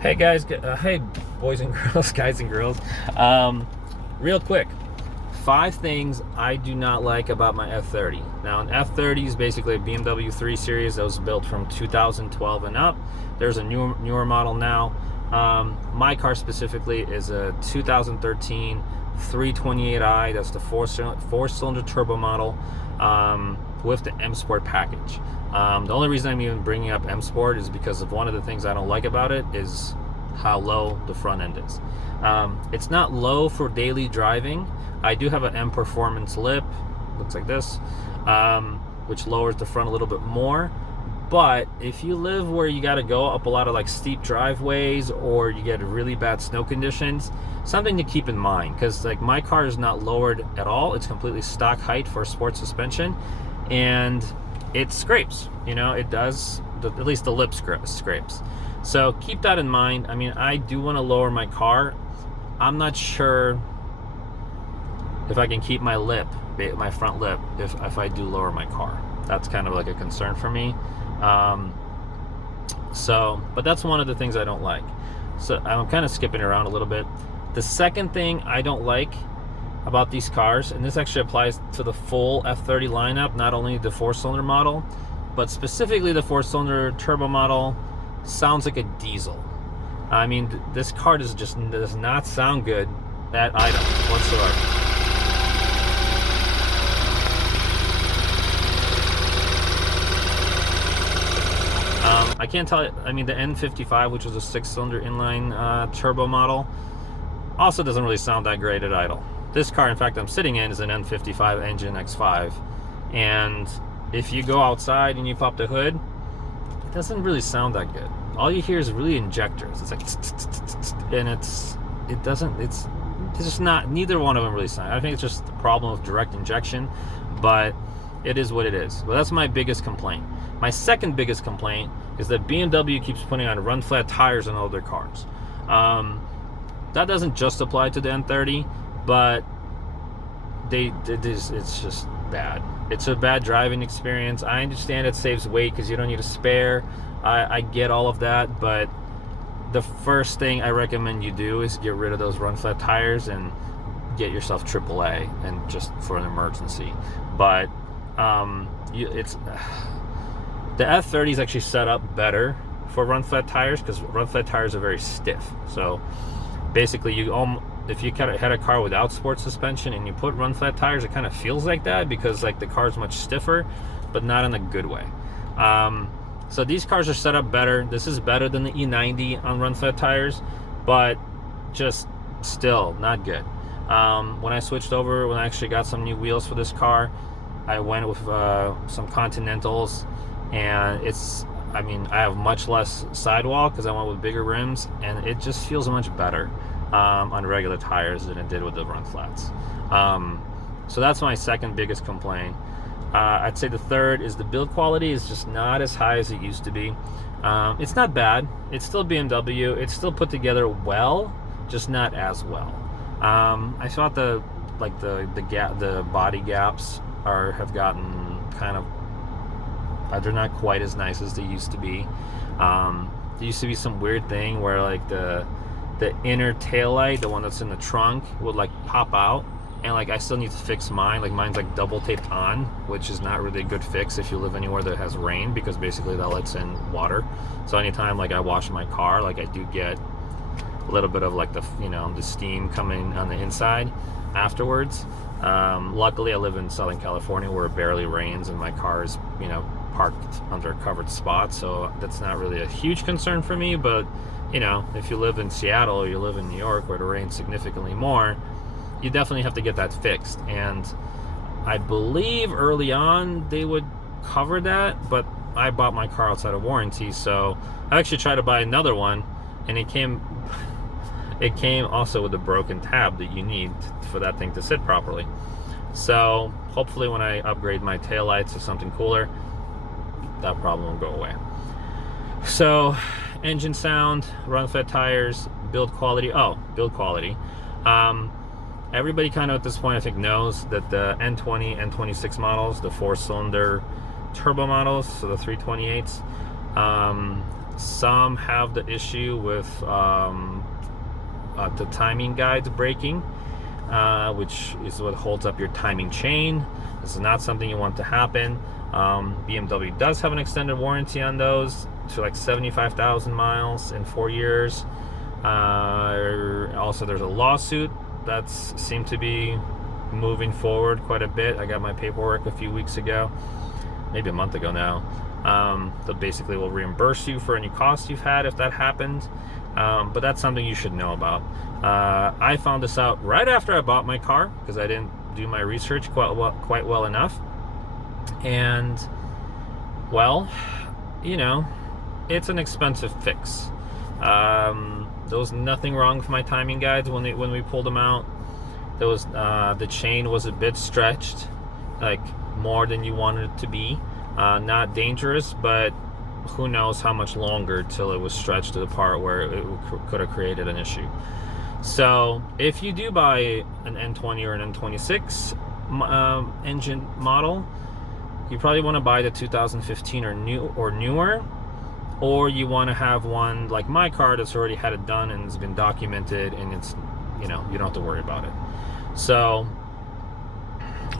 Hey guys, hey boys and girls, guys and girls. Real quick, 5 things I do not like about my F30. Now, an F30 is basically a BMW 3 Series that was built from 2012 and up. There's a newer model now. My car specifically is a 2013 328i. That's the four-cylinder turbo model with the M Sport package. The only reason I'm even bringing up M Sport is because of one of the things I don't like about it is how low the front end is. It's not low for daily driving. I do have an M Performance lip, looks like this, which lowers the front a little bit more. But if you live where you got to go up a lot of like steep driveways or you get really bad snow conditions, something to keep in mind, because like my car is not lowered at all. It's completely stock height for sport suspension, and it scrapes. It does. At least the lip scrapes. So keep that in mind. I mean, I do want to lower my car. I'm not sure if I can keep my front lip, if I do lower my car. That's kind of like a concern for me. But that's one of the things I don't like. So I'm kind of skipping around a little bit. The second thing I don't like about these cars, and this actually applies to the full F30 lineup, not only the 4-cylinder model, but specifically the 4-cylinder turbo model, sounds like a diesel. I mean, this car does not sound good at idle whatsoever. I can't tell you. I mean, the N55, which was a 6-cylinder inline turbo model, also doesn't really sound that great at idle. This car, in fact, I'm sitting in is an N55 engine X5, and if you go outside and you pop the hood, it doesn't really sound that good. All you hear is really injectors. It's like, and it's just not. Neither one of them really sound. I think it's just the problem of direct injection, but it is what it is. Well, that's my biggest complaint. My second biggest complaint is that BMW keeps putting on run flat tires on all their cars. That doesn't just apply to the N30, but it's just bad. It's a bad driving experience. I understand it saves weight because you don't need a spare. I get all of that, but the first thing I recommend you do is get rid of those run flat tires and get yourself AAA, and just for an emergency. But the F30 is actually set up better for run flat tires because run flat tires are very stiff. So basically, if you had a car without sports suspension and you put run flat tires, it kind of feels like that because like the car's much stiffer, but not in a good way. So these cars are set up better. This is better than the E90 on run flat tires, but just still not good. When I switched over, when I actually got some new wheels for this car, I went with some Continentals, and I have much less sidewall because I went with bigger rims, and it just feels much better on regular tires than it did with the run flats. So that's my second biggest complaint. I'd say the third is the build quality is just not as high as it used to be. It's not bad. It's still BMW. It's still put together well, just not as well. I thought the body gaps have gotten kind of, they're not quite as nice as they used to be. There used to be some weird thing where like the inner taillight, the one that's in the trunk, would like pop out, and like I still need to fix mine. Like mine's like double taped on, which is not really a good fix if you live anywhere that has rain, because basically that lets in water. So anytime like I wash my car, like I do get a little bit of like the steam coming on the inside afterwards. Luckily I live in Southern California where it barely rains and my car is parked under a covered spot, so that's not really a huge concern for me. But if you live in Seattle or you live in New York where it rains significantly more, you definitely have to get that fixed. And I believe early on they would cover that, but I bought my car outside of warranty, so I actually tried to buy another one, and it came also with a broken tab that you need for that thing to sit properly. So hopefully when I upgrade my taillights to something cooler, that problem will go away. So engine sound, run flat tires, build quality. Everybody kind of at this point I think knows that the N20, N26 models, the 4-cylinder turbo models, so the 328s, Some have the issue with the timing guides breaking, which is what holds up your timing chain. This is not something you want to happen. BMW does have an extended warranty on those to like 75,000 miles in 4 years. Also, there's a lawsuit that's seemed to be moving forward quite a bit. I got my paperwork a few weeks ago, maybe a month ago now. That basically will reimburse you for any costs you've had if that happened. But that's something you should know about. I found this out right after I bought my car because I didn't do my research quite well enough. And, well, you know, it's an expensive fix. There was nothing wrong with my timing guides when we pulled them out. There was the chain was a bit stretched, like more than you wanted it to be. Not dangerous, but who knows how much longer till it was stretched to the part where it could have created an issue. So if you do buy an N20 or an N26 engine model, you probably want to buy the 2015 or newer, or you want to have one like my car that's already had it done and has been documented, and it's, you know, you don't have to worry about it. So,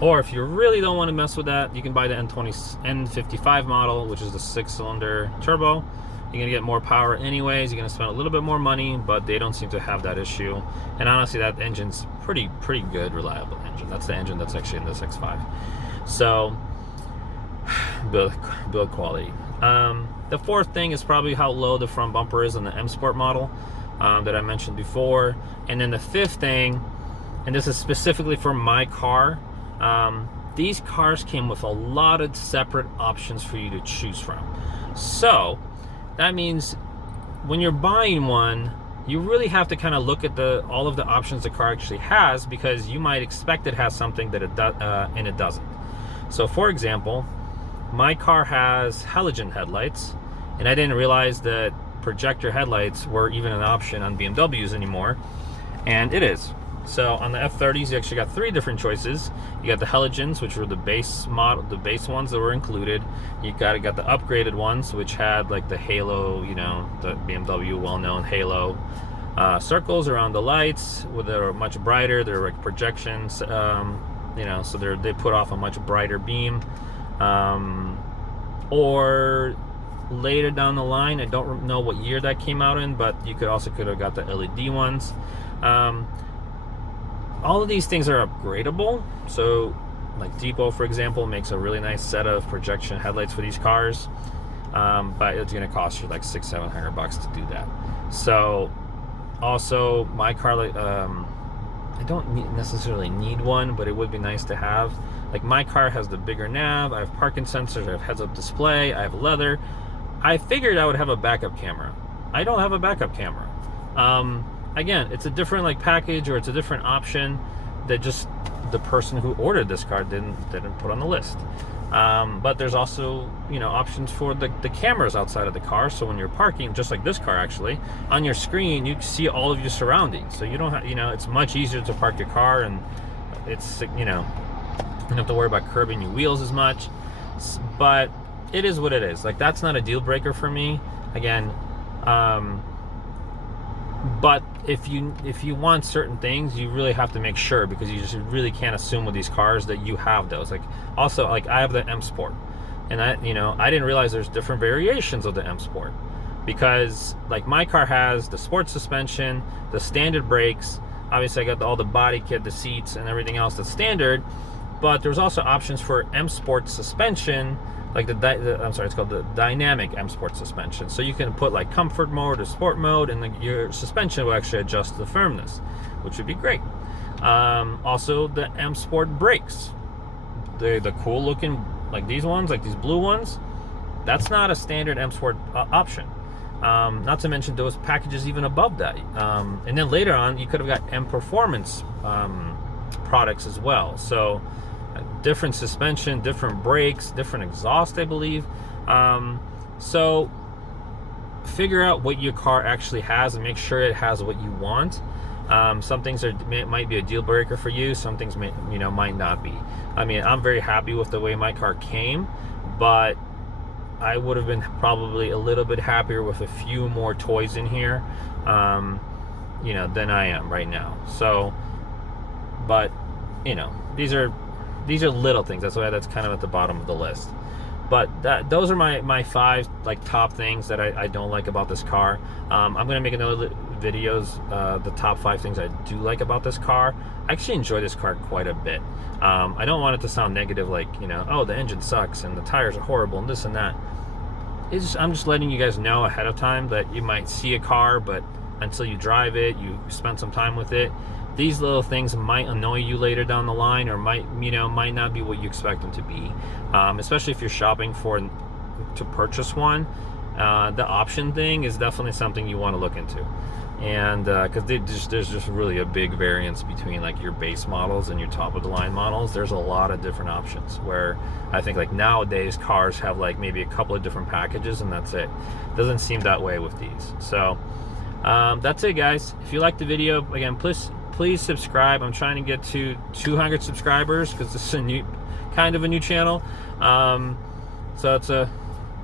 or if you really don't want to mess with that, you can buy the N55 model, which is the 6-cylinder turbo. You're gonna get more power anyways. You're gonna spend a little bit more money, but they don't seem to have that issue. And honestly, that engine's pretty good, reliable engine. That's the engine that's actually in this X5. So, build quality. The fourth thing is probably how low the front bumper is on the M Sport model that I mentioned before. And then the fifth thing, and this is specifically for my car, these cars came with a lot of separate options for you to choose from. So that means when you're buying one, you really have to kind of look at all of the options the car actually has, because you might expect it has something that it does and it doesn't. So for example, my car has halogen headlights, and I didn't realize that projector headlights were even an option on BMWs anymore, and it is. So on the F30s, you actually got 3 different choices. You got the halogens, which were the base model, the base ones that were included. You got the upgraded ones, which had like the halo, you know, the BMW well-known halo circles around the lights, where they were much brighter. They're like projections, you know, so they put off a much brighter beam. Or later down the line, I don't know what year that came out in, but you could have got the LED ones. All of these things are upgradable. So like Depot, for example, makes a really nice set of projection headlights for these cars, but it's going to cost you like $600-700 to do that. So also my car, I don't necessarily need one, but it would be nice to have. Like my car has the bigger nav, I have parking sensors, I have heads-up display, I have leather. I figured I would have a backup camera. I don't have a backup camera. Again, it's a different like package, or it's a different option that just the person who ordered this car didn't put on the list. But there's also, you know, options for the cameras outside of the car. So when you're parking, just like this car actually, on your screen you can see all of your surroundings. So you don't have, you know, it's much easier to park your car, and it's, you know, you don't have to worry about curbing your wheels as much. But it is what it is. Like, that's not a deal breaker for me. Again, but if you want certain things, you really have to make sure, because you just really can't assume with these cars that you have those. Like, also, like I have the M Sport, and I didn't realize there's different variations of the M Sport, because like my car has the sports suspension, the standard brakes. Obviously, I got all the body kit, the seats, and everything else that's standard. But there's also options for M Sport suspension, like it's called the dynamic M Sport suspension. So you can put like comfort mode or sport mode, and your suspension will actually adjust the firmness, which would be great. Also, the M Sport brakes, the cool looking, like these ones, like these blue ones, that's not a standard M Sport option. Not to mention those packages even above that. And then later on, you could have got M Performance products as well. So different suspension, different brakes, different exhaust, I believe. So figure out what your car actually has and make sure it has what you want. Some things might be a deal breaker for you. Some things might not be. I mean, I'm very happy with the way my car came, but I would have been probably a little bit happier with a few more toys in here, you know, than I am right now. So, but you know, these are little things. That's why that's kind of at the bottom of the list. But those are my 5 like top things that I don't like about this car. I'm gonna make another videos, the top 5 things I do like about this car. I actually enjoy this car quite a bit. I don't want it to sound negative, like, you know, oh, the engine sucks and the tires are horrible and this and that. I'm just letting you guys know ahead of time that you might see a car, but until you drive it, you spend some time with it, these little things might annoy you later down the line, or might not be what you expect them to be. Especially if you're shopping to purchase one, the option thing is definitely something you want to look into. And because there's just really a big variance between like your base models and your top of the line models. There's a lot of different options, where I think like nowadays cars have like maybe a couple of different packages and that's it. Doesn't seem that way with these. So that's it, guys. If you liked the video, again, please subscribe. I'm trying to get to 200 subscribers because this is a kind of a new channel. So it's a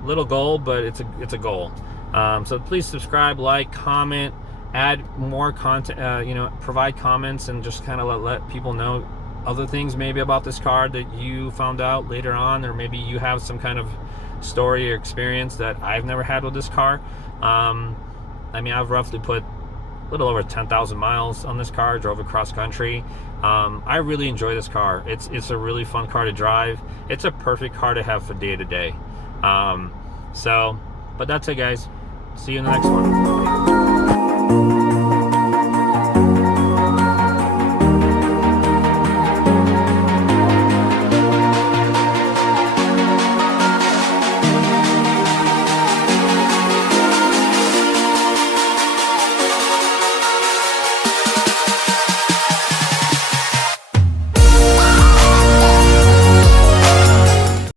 little goal, but it's a goal. So please subscribe, like, comment, add more content, you know, provide comments, and just kind of let people know other things maybe about this car that you found out later on, or maybe you have some kind of story or experience that I've never had with this car. I mean, I've roughly put a little over 10,000 miles on this car, drove across country. I really enjoy this car. It's a really fun car to drive. It's a perfect car to have for day to day. But that's it, guys. See you in the next one.